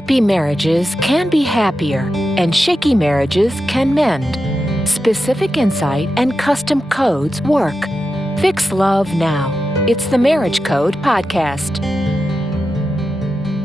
Happy marriages can be happier, and shaky marriages can mend. Specific insight and custom codes work. Fix love now. It's the Marriage Code Podcast.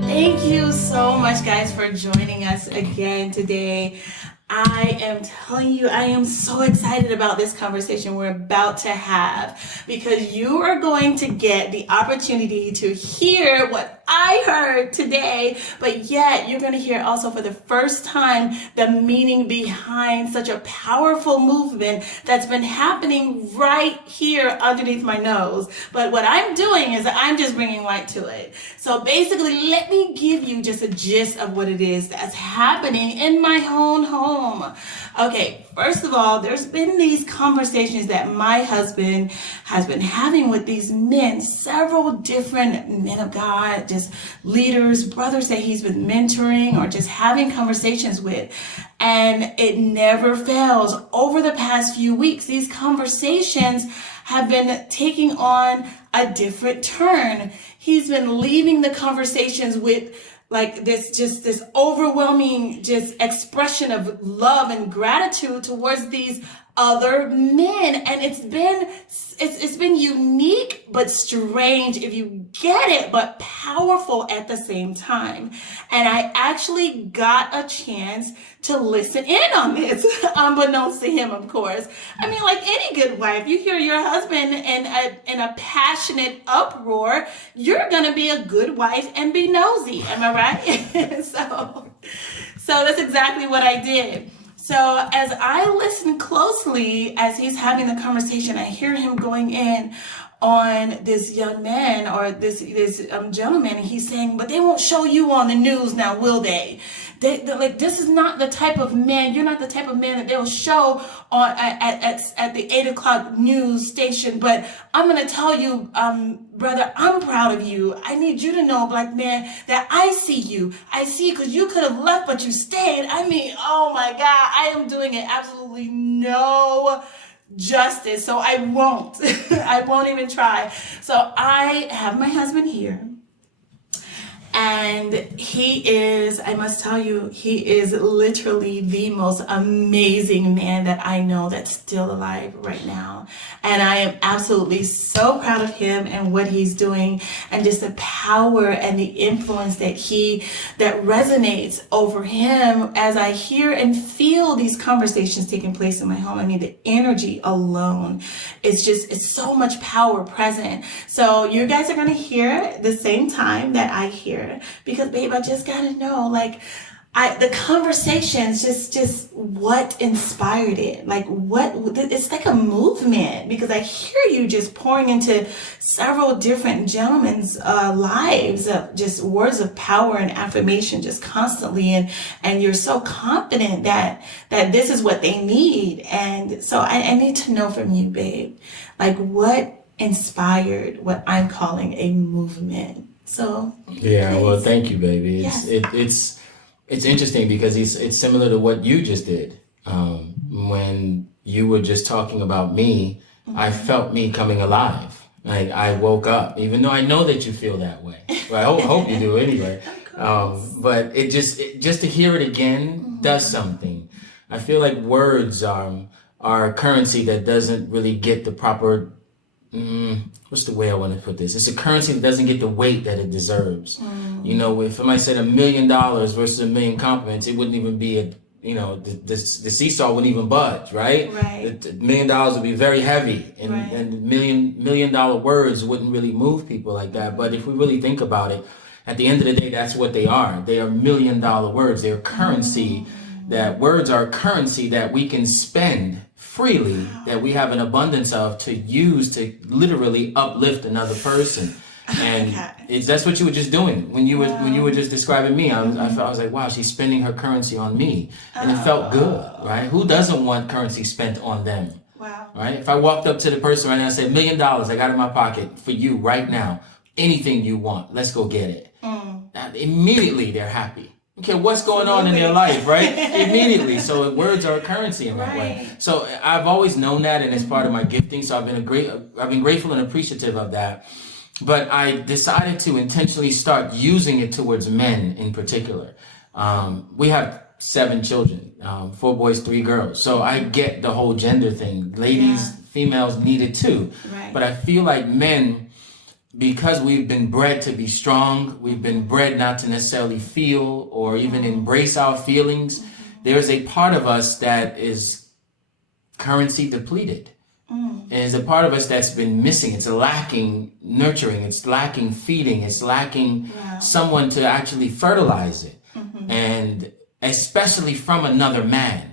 Thank you so much, guys, for joining us again today. I am telling you, I am so excited about this conversation we're about to have, because you are going to get the opportunity to hear what I heard today, but yet you're going to hear also for the first time the meaning behind such a powerful movement that's been happening right here underneath my nose. But what I'm doing is I'm just bringing light to it. So basically, let me give you just a gist of what it is that's happening in my own home. Okay, first of all, there's been these conversations that my husband has been having with these men, several different men of God, just leaders, brothers that he's been mentoring or just having conversations with. And it never fails. Over the past few weeks, these conversations have been taking on a different turn. He's been leaving the conversations with like this overwhelming just expression of love and gratitude towards these other men. And it's been unique but strange, if you get it, but powerful at the same time. And I actually got a chance to listen in on this, unbeknownst to him, of course. I mean, like any good wife, you hear your husband in a passionate uproar, you're gonna be a good wife and be nosy. Am I right? So that's exactly what I did. So as I listen closely as he's having the conversation, I hear him going in on this young man or this gentleman, and he's saying, but they won't show you on the news now, will they? They're like, this is not the type of man, you're not the type of man that they'll show on at the 8 o'clock news station. But I'm going to tell you, brother, I'm proud of you. I need you to know, black man, that I see you. I see, because you could have left, but you stayed. I mean, oh my God, I am doing it absolutely no justice. So I won't. I won't even try. So I have my husband here. And he is, I must tell you, he is literally the most amazing man that I know that's still alive right now. And I am absolutely so proud of him and what he's doing, and just the power and the influence that resonates over him as I hear and feel these conversations taking place in my home. I mean, the energy alone, it's so much power present. So you guys are going to hear at the same time that I hear, because babe, I just gotta know, like, the conversations, just what inspired it, like it's like a movement, because I hear you just pouring into several different gentlemen's lives of just words of power and affirmation just constantly, and you're so confident that this is what they need. And so I need to know from you, babe, like what inspired what I'm calling a movement. So yeah, please. Well, thank you, baby. Yes. It's interesting because it's similar to what you just did. When you were just talking about me, mm-hmm. I felt me coming alive. Like I woke up, even though I know that you feel that way. Well, I hope you do anyway. But it just to hear it again mm-hmm. does something. I feel like words are a currency that doesn't really get the proper. What's the way I want to put this? It's a currency that doesn't get the weight that it deserves. You know, if somebody said $1 million versus $1 million compliments, it wouldn't even be the seesaw wouldn't even budge, right? Right. $1 million would be very heavy, and million dollar words wouldn't really move people like that. But if we really think about it, at the end of the day, that's what they are. They are $1 million words. They're currency. That words are currency that we can spend freely, that we have an abundance of to use to literally uplift another person. And that's what you were just doing when you were just describing me. I was like, wow, she's spending her currency on me, and it felt good, right? Who doesn't want currency spent on them? Wow. Right? If I walked up to the person right now and said, $1 million I got in my pocket for you right now, anything you want, let's go get it. Immediately they're happy. Okay, what's going on in their life, right? Immediately. So words are a currency in that way. So I've always known that, and it's part of my gifting. So I've been grateful and appreciative of that. but I decided to intentionally start using it towards men in particular. We have 7 children, 4 boys, 3 girls. So I get the whole gender thing. Ladies, females need it too. Right. But I feel like men, because we've been bred to be strong, we've been bred not to necessarily feel or even embrace our feelings. There's a part of us that is currency depleted. And there's a part of us that's been missing. It's lacking nurturing. It's lacking feeding. It's lacking someone to actually fertilize it. And especially from another man.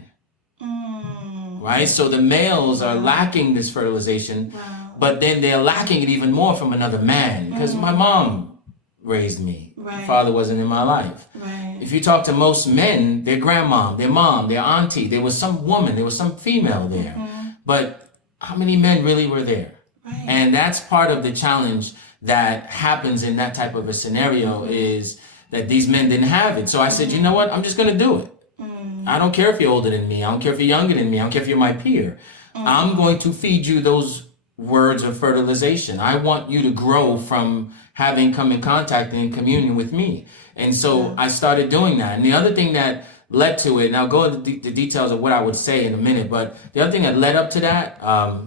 Right? So the males are lacking this fertilization, but then they're lacking it even more from another man. Because my mom raised me. My father wasn't in my life. If you talk to most men, their grandmom, their mom, their auntie, there was some woman, there was some female there. But how many men really were there? And that's part of the challenge that happens in that type of a scenario, is that these men didn't have it. So I said, you know what? I'm just going to do it. I don't care if you're older than me. I don't care if you're younger than me. I don't care if you're my peer. I'm going to feed you those words of fertilization. I want you to grow from having come in contact and in communion with me. And so I started doing that. And the other thing that led to it, and I'll go into the details of what I would say in a minute, but the other thing that led up to that,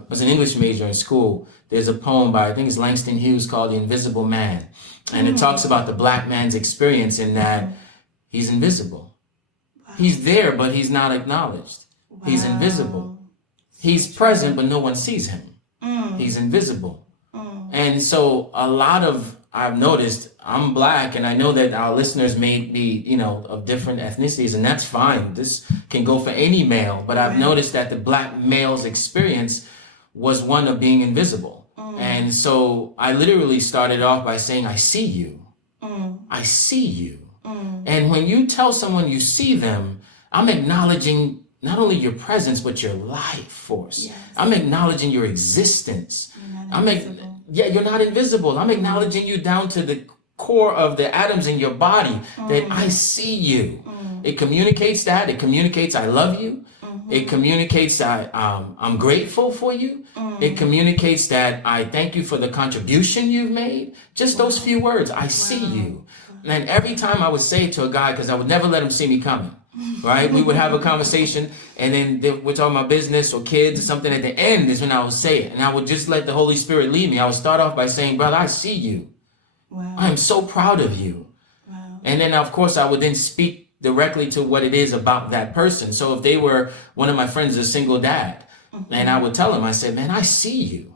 was an English major in school. There's a poem by, I think it's Langston Hughes, called The Invisible Man. And it talks about the black man's experience in that he's invisible. He's there, but he's not acknowledged. He's invisible. He's present, but no one sees him. He's invisible. And so I've noticed, I'm black, and I know that our listeners may be, of different ethnicities, and that's fine. This can go for any male, but I've noticed that the black male's experience was one of being invisible. And so I literally started off by saying, I see you. I see you. And when you tell someone you see them, I'm acknowledging not only your presence, but your life force. Yes. I'm acknowledging your existence. You're not invisible. I'm acknowledging you down to the core of the atoms in your body, that I see you. It communicates that. It communicates I love you. It communicates that I'm grateful for you. It communicates that I thank you for the contribution you've made. Just those few words, I see you. And every time I would say it to a guy, because I would never let him see me coming, right? We would have a conversation, and then we're talking about business or kids or something. At the end is when I would say it, and I would just let the Holy Spirit lead me. I would start off by saying, brother, I see you. I am so proud of you. And then, of course, I would then speak directly to what it is about that person. So if they were, one of my friends is a single dad, and I would tell him, I said, man, I see you.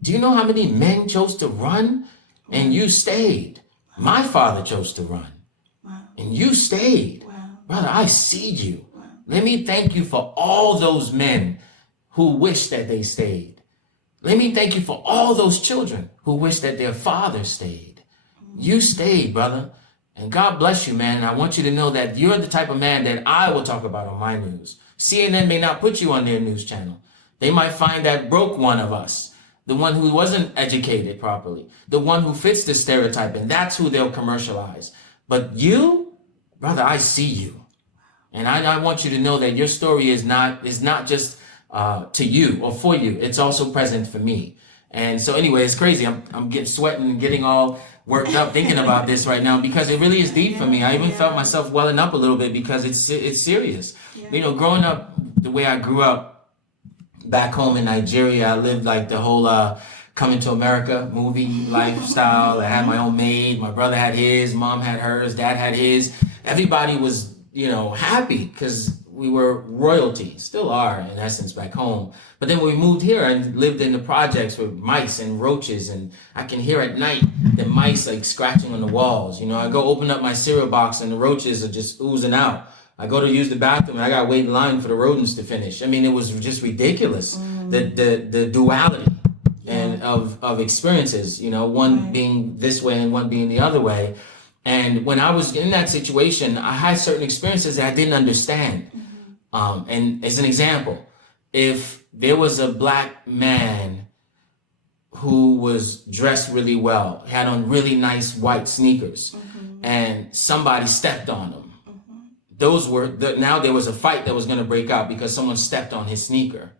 Do you know how many men chose to run and you stayed? My father chose to run and you stayed. Brother, I see you. Let me thank you for all those men who wish that they stayed. Let me thank you for all those children who wish that their father stayed. You stayed, brother. And God bless you, man. And I want you to know that you're the type of man that I will talk about on my news. CNN may not put you on their news channel. They might find that broke one of us, the one who wasn't educated properly, the one who fits the stereotype, and that's who they'll commercialize. But you, brother, I see you. And I want you to know that your story is not just to you or for you. It's also present for me. And so anyway, it's crazy. I'm getting sweating and getting all worked up thinking about this right now, because it really is deep for me. I even felt myself welling up a little bit, because it's serious. Growing up the way I grew up back home in Nigeria, I lived like the whole coming to America movie lifestyle. I had my own maid. My brother had his, mom had hers, dad had his. Everybody was, happy because we were royalty, still are in essence back home. But then when we moved here and lived in the projects with mice and roaches, and I can hear at night the mice like scratching on the walls. I go open up my cereal box and the roaches are just oozing out. I go to use the bathroom and I gotta wait in line for the rodents to finish. I mean, it was just ridiculous. The duality and of experiences, one being this way and one being the other way. And when I was in that situation, I had certain experiences that I didn't understand. And as an example, if there was a black man who was dressed really well, had on really nice white sneakers, and somebody stepped on him, now there was a fight that was going to break out because someone stepped on his sneaker.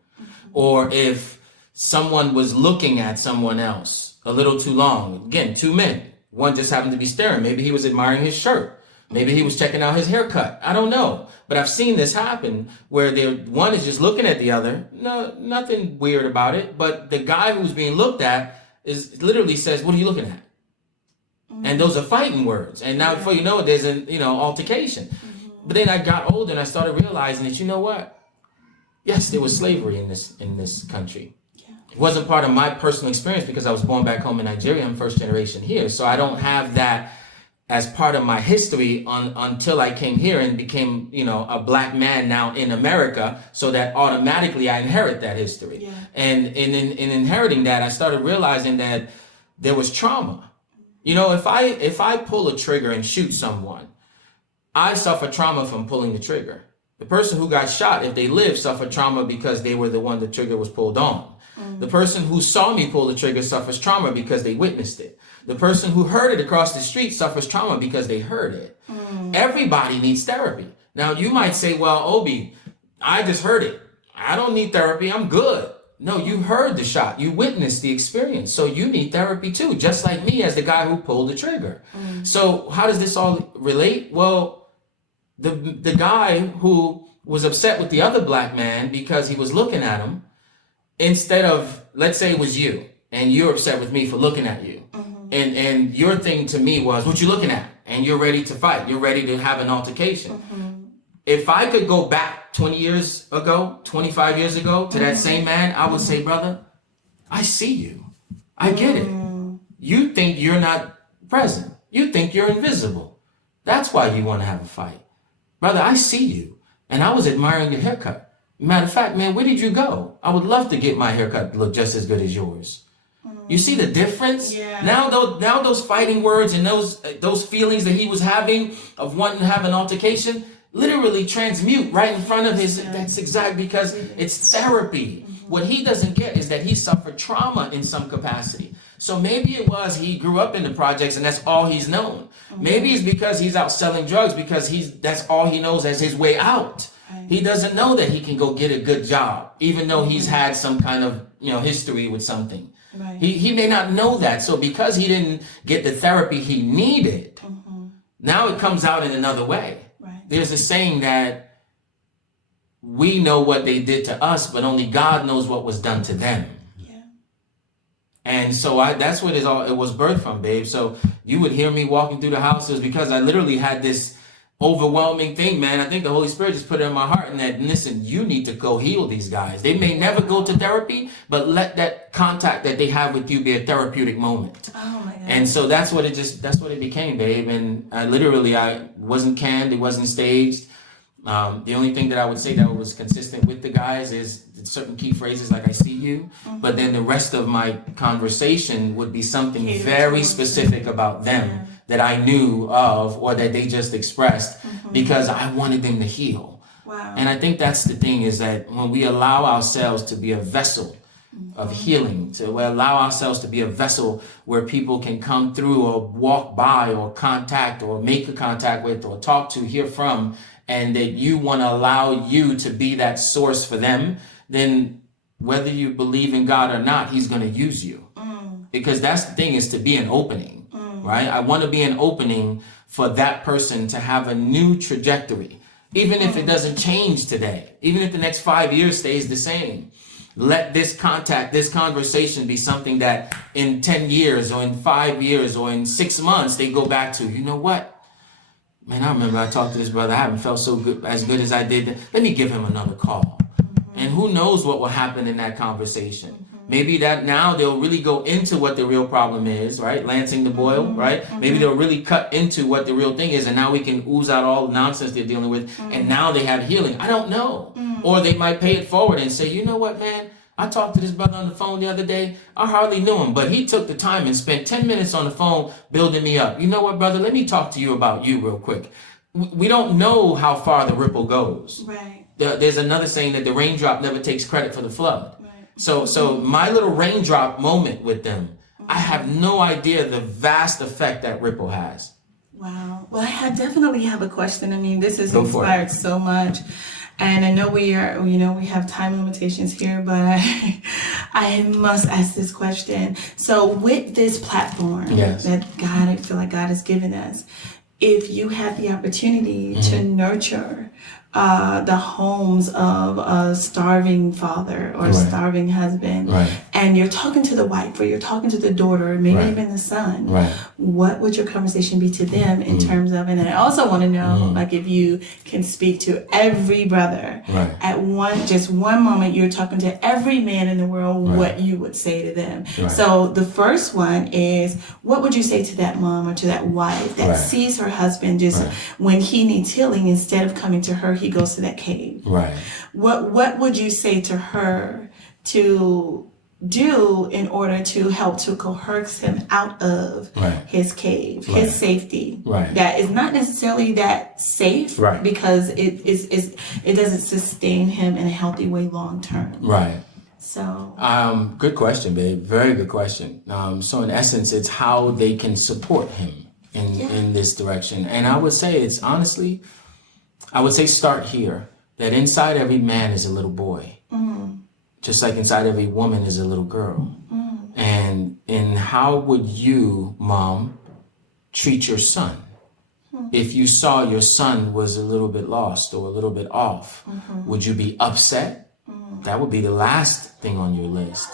Or if someone was looking at someone else, a little too long. Again, two men. One just happened to be staring. Maybe he was admiring his shirt. Maybe he was checking out his haircut. I don't know. But I've seen this happen where one is just looking at the other. No, nothing weird about it. But the guy who's being looked at is literally says, "What are you looking at?" And those are fighting words. And now before you know it, there's an altercation. But then I got older and I started realizing that, you know what? Yes, there was slavery in this country. It wasn't part of my personal experience because I was born back home in Nigeria. I'm first generation here. So I don't have that as part of my history until I came here and became, a black man now in America, so that automatically I inherit that history. Yeah. And in inheriting that, I started realizing that there was trauma. If I pull a trigger and shoot someone, I suffer trauma from pulling the trigger. The person who got shot, if they live, suffered trauma because they were the one the trigger was pulled on. The person who saw me pull the trigger suffers trauma because they witnessed it. The person who heard it across the street suffers trauma because they heard it. Everybody needs therapy. Now, you might say, well, Obi, I just heard it. I don't need therapy. I'm good. No, you heard the shot. You witnessed the experience. So you need therapy too, just like me as the guy who pulled the trigger. So how does this all relate? Well, the guy who was upset with the other black man because he was looking at him, instead of, let's say it was you, and you're upset with me for looking at you. And your thing to me was, what you looking at? And you're ready to fight. You're ready to have an altercation. If I could go back 20 years ago, 25 years ago to that same man, I would say, brother, I see you. I get it. You think you're not present. You think you're invisible. That's why you want to have a fight. Brother, I see you. And I was admiring your haircut. Matter of fact, man, where did you go? I would love to get my haircut to look just as good as yours. You see the difference? Yeah. Now those fighting words and those feelings that he was having of wanting to have an altercation literally transmute right in front of his. That's exactly because it's therapy. What he doesn't get is that he suffered trauma in some capacity. So maybe it was he grew up in the projects and that's all he's known. Maybe it's because he's out selling drugs because that's all he knows as his way out. He doesn't know that he can go get a good job, even though he's had some kind of history with something. Right. He may not know that. So because he didn't get the therapy he needed, now it comes out in another way. Right. There's a saying that we know what they did to us, but only God knows what was done to them. Yeah. And so that's what it was birthed from, babe. So you would hear me walking through the house. It was because I literally had this overwhelming thing, man. I think the Holy Spirit just put it in my heart and that, listen, you need to go heal these guys. They may never go to therapy, but let that contact that they have with you be a therapeutic moment. Oh my God. And so that's what it became, babe. And I wasn't canned, it wasn't staged. The only thing that I would say that was consistent with the guys is certain key phrases like I see you, but then the rest of my conversation would be something very specific about them that I knew of or that they just expressed because I wanted them to heal. Wow. And I think that's the thing, is that when we allow ourselves to be a vessel of healing, to allow ourselves to be a vessel where people can come through or walk by or contact or make a contact with or talk to, hear from, and that you want to allow you to be that source for them, then whether you believe in God or not, he's going to use you. Because that's the thing, is to be an opening, right? I want to be an opening for that person to have a new trajectory. Even if it doesn't change today, even if the next 5 years stays the same, let this contact, this conversation be something that in 10 years or in 5 years or in 6 months, they go back to, you know what? Man, I remember I talked to this brother. I haven't felt so good, as good as I did. Let me give him another call. And who knows what will happen in that conversation. Maybe that now they'll really go into what the real problem is, right? Lancing the boil, right? Maybe they'll really cut into what the real thing is, and now we can ooze out all the nonsense they're dealing with, and now they have healing. I don't know. Or they might pay it forward and say, you know what, man? I talked to this brother on the phone the other day. I hardly knew him, but he took the time and spent 10 minutes on the phone building me up. You know what, brother? Let me talk to you about you real quick. We don't know how far the ripple goes. Right. There's another saying that the raindrop never takes credit for the flood. So my little raindrop moment with them, I have no idea the vast effect that ripple has. Wow. Well, I definitely have a question. I mean, this has inspired so much. And I know we have time limitations here, but I must ask this question. So with this platform that God, I feel like God has given us, if you had the opportunity to nurture the homes of a starving father or a starving husband, and you're talking to the wife or you're talking to the daughter, or maybe even the son, what would your conversation be to them in terms of, and I also want to know, like, if you can speak to every brother at one moment, you're talking to every man in the world, what you would say to them. So the first one is, what would you say to that mom or to that wife that sees her husband just when he needs healing, instead of coming to her, he goes to that cave? What would you say to her to do in order to help to coerce him out of his cave, his safety? That is not necessarily that safe, because it doesn't sustain him in a healthy way long term. So good question, babe. Very good question. So in essence, it's how they can support him in this direction. And I would say it's honestly, I would say start here, that inside every man is a little boy, just like inside every woman is a little girl. And how would you, mom, treat your son if you saw your son was a little bit lost or a little bit off? Would you be upset? That would be the last thing on your list.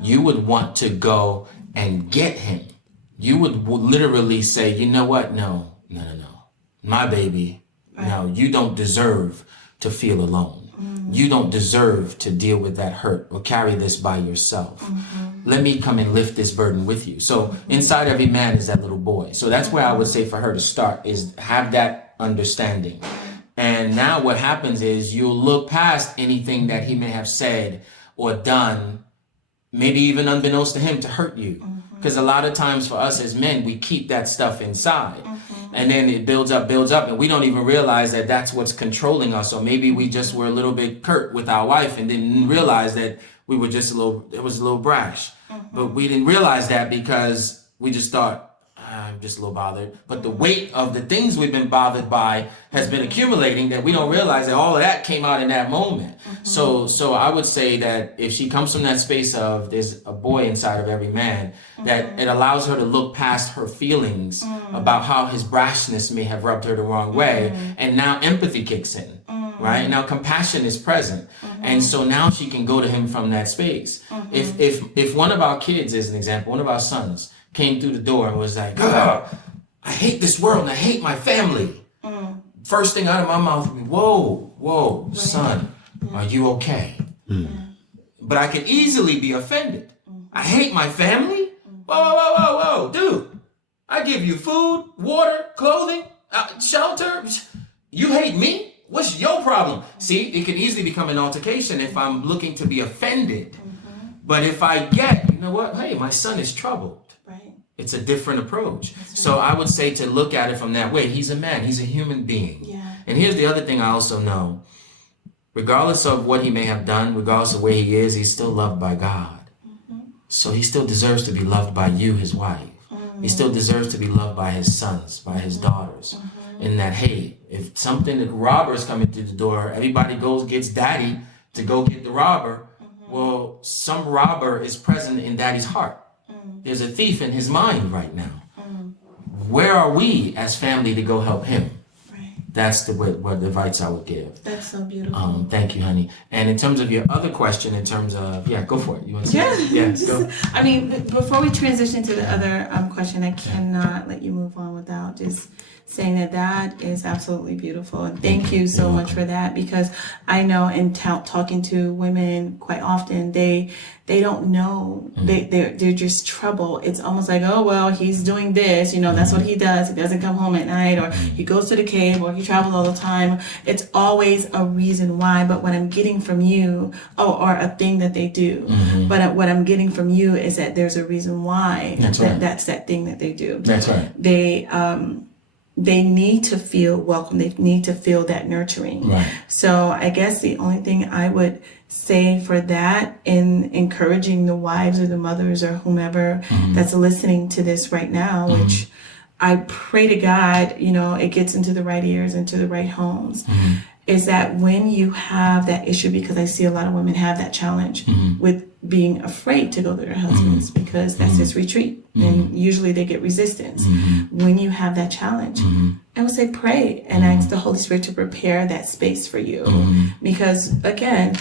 You would want to go and get him. You would literally say, you know what? No. My baby, no, you don't deserve to feel alone. You don't deserve to deal with that hurt or carry this by yourself. Let me come and lift this burden with you. So inside every man is that little boy. So that's where I would say for her to start, is have that understanding. And now what happens is you'll look past anything that he may have said or done, maybe even unbeknownst to him, to hurt you. Because a lot of times for us as men, we keep that stuff inside. And then it builds up, and we don't even realize that that's what's controlling us. Or maybe we just were a little bit curt with our wife and didn't realize that we were just it was a little brash. But we didn't realize that because we just thought, I'm just a little bothered. But the weight of the things we've been bothered by has been accumulating, that we don't realize that all of that came out in that moment. So I would say that if she comes from that space of there's a boy inside of every man, that it allows her to look past her feelings about how his brashness may have rubbed her the wrong way. And now empathy kicks in, right? Now compassion is present. And so now she can go to him from that space. If one of our kids, as an example, one of our sons came through the door and was like, I hate this world and I hate my family. First thing out of my mouth would be, whoa, son, are you okay? But I could easily be offended. I hate my family? Whoa, dude. I give you food, water, clothing, shelter. You hate me? What's your problem? See, it can easily become an altercation if I'm looking to be offended. But if I get, you know what? Hey, my son is troubled. It's a different approach. So I would say to look at it from that way. He's a man. He's a human being. And here's the other thing I also know. Regardless of what he may have done, regardless of where he is, he's still loved by God. So he still deserves to be loved by you, his wife. He still deserves to be loved by his sons, by his daughters. In that, hey, if the robber's coming through the door, everybody gets daddy to go get the robber. Well, some robber is present in daddy's heart. There's a thief in his mind right now. Where are we as family to go help him? That's what the advice I would give. That's so beautiful. Thank you, honey. And in terms of your other question, in terms of, go for it. You want to say go. I mean, before we transition to the other question, I cannot let you move on without just saying that is absolutely beautiful. And thank you so much for that, because I know in talking to women quite often, they don't know. They're just troubled. It's almost like, oh, well, he's doing this, that's what he does. He doesn't come home at night, or he goes to the cave, or he travels all the time. It's always a reason why. But what I'm getting from you, or a thing that they do, but what I'm getting from you is that there's a reason why. That's that thing that they do. That's right. They need to feel welcome. They need to feel that nurturing. So I guess the only thing I would say for that, in encouraging the wives or the mothers or whomever that's listening to this right now, which I pray to God, it gets into the right ears, into the right homes. is that when you have that issue, because I see a lot of women have that challenge with being afraid to go to their husbands because that's his retreat, and usually they get resistance. When you have that challenge, I would say pray and ask the Holy Spirit to prepare that space for you, because again,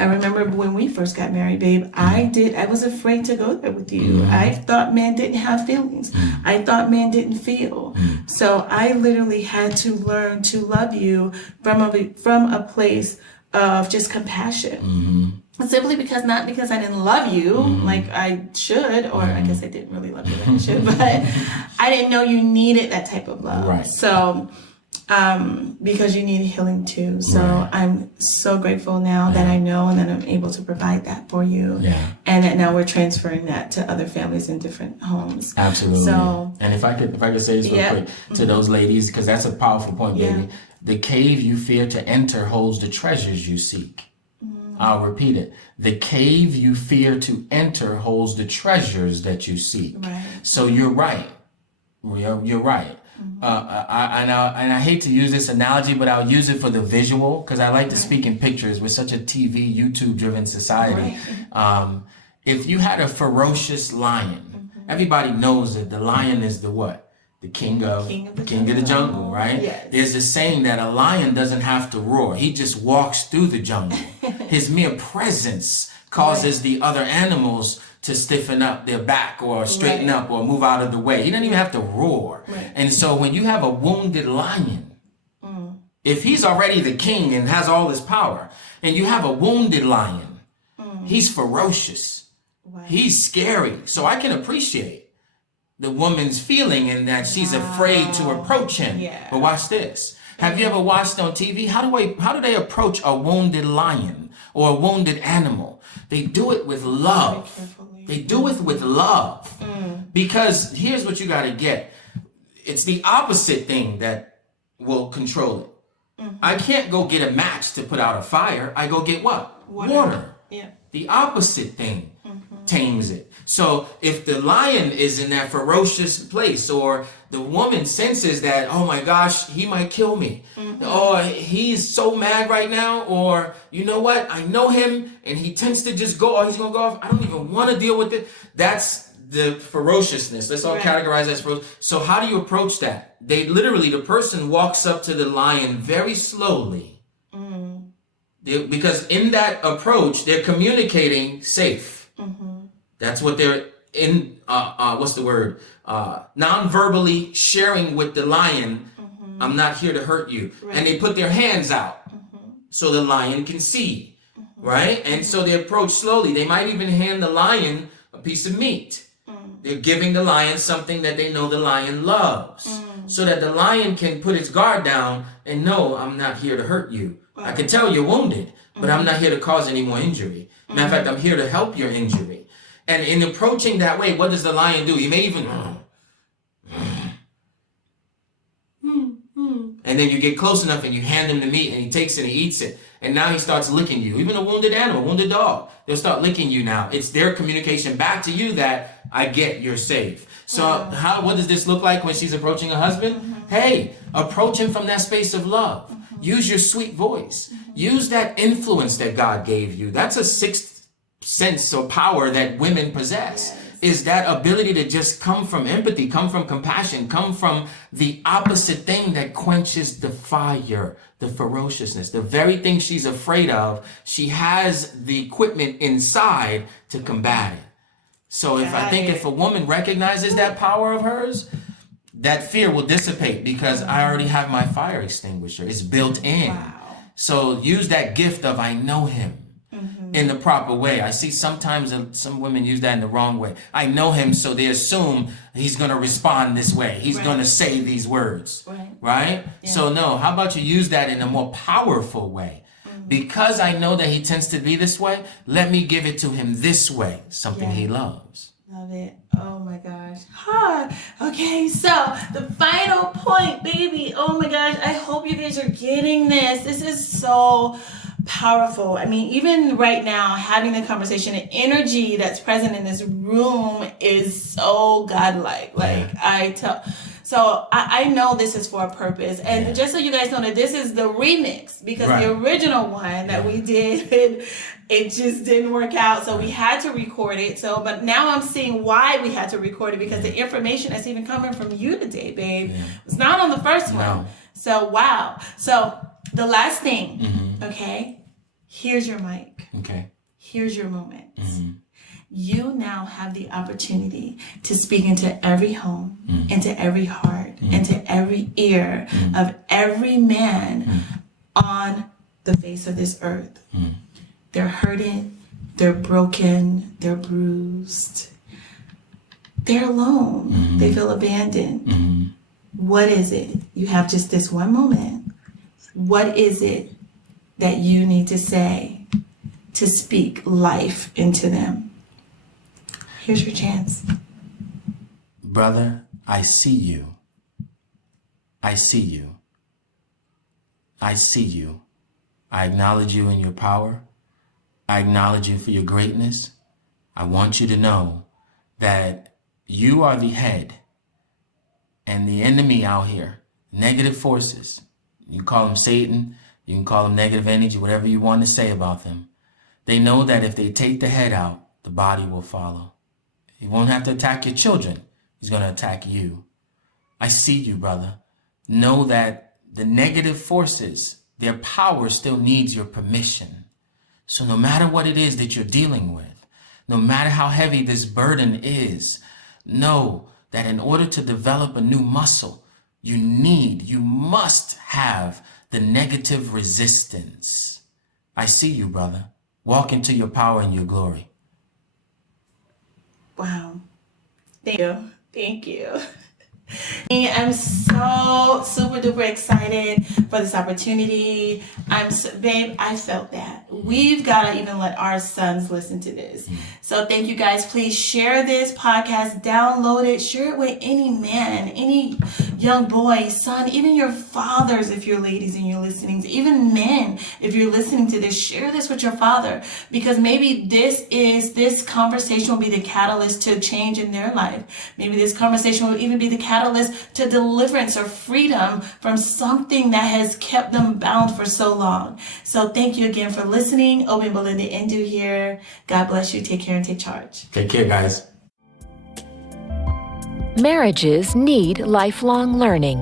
I remember when we first got married, babe, I was afraid to go there with you. I thought men didn't have feelings. I thought men didn't feel. So I literally had to learn to love you from a place of just compassion. Simply because, not because I didn't love you like I should, or I guess I didn't really love you like I should, but I didn't know you needed that type of love. Right. So, because you need healing too. So I'm so grateful now that I know and that I'm able to provide that for you. Yeah. And that now we're transferring that to other families in different homes. Absolutely. So, and if I could say this real quick to those ladies, because that's a powerful point, baby. The cave you fear to enter holds the treasures you seek. I'll repeat it. The cave you fear to enter holds the treasures that you seek. Right. So you're right. You're right. And I hate to use this analogy, but I'll use it for the visual, because I like to speak in pictures. We're such a TV, YouTube-driven society. If you had a ferocious lion, everybody knows that the lion is the what? The king of the jungle, right? Yes. There's a saying that a lion doesn't have to roar. He just walks through the jungle. His mere presence causes the other animals to stiffen up their back or straighten up or move out of the way. He doesn't even have to roar. And so when you have a wounded lion, if he's already the king and has all his power, and you have a wounded lion, he's ferocious. He's scary. So I can appreciate the woman's feeling in that she's afraid to approach him. But watch this. Have you ever watched on TV? How do they approach a wounded lion or a wounded animal? They do it with love. They do it with love. Because here's what you got to get. It's the opposite thing that will control it. I can't go get a match to put out a fire. I go get what? Water. The opposite thing tames it. So if the lion is in that ferocious place, or the woman senses that, oh my gosh, he might kill me, or he's so mad right now, or you know what, I know him and he tends to just go, or he's gonna go off, I don't even want to deal with it. That's the ferociousness. Let's all categorize that as ferocious. So how do you approach that? The person walks up to the lion very slowly. Because in that approach, they're communicating safe. That's what they're in, non-verbally sharing with the lion. I'm not here to hurt you. And they put their hands out so the lion can see, right? And so they approach slowly. They might even hand the lion a piece of meat. They're giving the lion something that they know the lion loves, so that the lion can put its guard down and know, I'm not here to hurt you. I can tell you're wounded, but I'm not here to cause any more injury. Matter of fact, I'm here to help your injury. And in approaching that way, what does the lion do? He may even, and then you get close enough and you hand him the meat and he takes it and he eats it. And now he starts licking you. Even a wounded animal, wounded dog, they'll start licking you now. It's their communication back to you that I get, you're safe. So what does this look like when she's approaching a husband? Hey, approach him from that space of love. Use your sweet voice. Use that influence that God gave you. That's a sixth sense or power that women possess, is that ability to just come from empathy, come from compassion, come from the opposite thing that quenches the fire, the ferociousness, the very thing she's afraid of. She has the equipment inside to combat it. So if a woman recognizes that power of hers, that fear will dissipate, because I already have my fire extinguisher. It's built in. So use that gift of I know him. In the proper way. I see sometimes some women use that in the wrong way. I know him, so they assume he's going to respond this way. He's going to say these words. Right? So no, how about you use that in a more powerful way? Because I know that he tends to be this way, let me give it to him this way, something he loves. Love it. Oh my gosh. Okay, so the final point, baby. Oh my gosh, I hope you guys are getting this. This is so powerful. I mean, even right now, having the conversation, the energy that's present in this room is so godlike. So I know this is for a purpose. And just so you guys know that this is the remix, because the original one that we did, it just didn't work out. So we had to record it. So, but now I'm seeing why we had to record it, because the information that's even coming from you today, babe, was not on the first one. So, wow. So the last thing, okay, here's your mic. Okay. Here's your moment. You now have the opportunity to speak into every home, into every heart, into every ear of every man on the face of this earth. They're hurting, they're broken, they're bruised. They're alone. They feel abandoned. What is it? You have just this one moment. What is it that you need to say to speak life into them? Here's your chance. Brother, I see you. I see you. I see you. I acknowledge you in your power. I acknowledge you for your greatness. I want you to know that you are the head, and the enemy out here, negative forces, you call them Satan, you can call them negative energy, whatever you want to say about them. They know that if they take the head out, the body will follow. He won't have to attack your children. He's going to attack you. I see you, brother. Know that the negative forces, their power still needs your permission. So no matter what it is that you're dealing with, no matter how heavy this burden is, know that in order to develop a new muscle, you must have the negative resistance. I see you, brother. Walk into your power and your glory. Wow. Thank you. Thank you. I'm so super duper excited for this opportunity. Babe, I felt that. We've got to even let our sons listen to this. So thank you guys. Please share this podcast, download it, share it with any man, any young boy, son, even your fathers if you're ladies and you're listening, even men if you're listening to this, share this with your father, because maybe this conversation will be the catalyst to change in their life. Maybe this conversation will even be the catalyst to deliverance or freedom from something that has kept them bound for so long. So thank you again for listening. Obinna and Belinda Ndu here. God bless you. Take care and take charge. Take care, guys. Marriages need lifelong learning.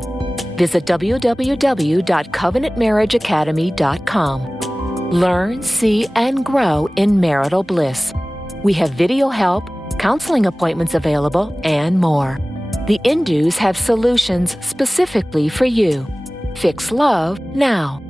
Visit www.covenantmarriageacademy.com. Learn, see, and grow in marital bliss. We have video help, counseling appointments available, and more. The Ndus have solutions specifically for you. Fix love now.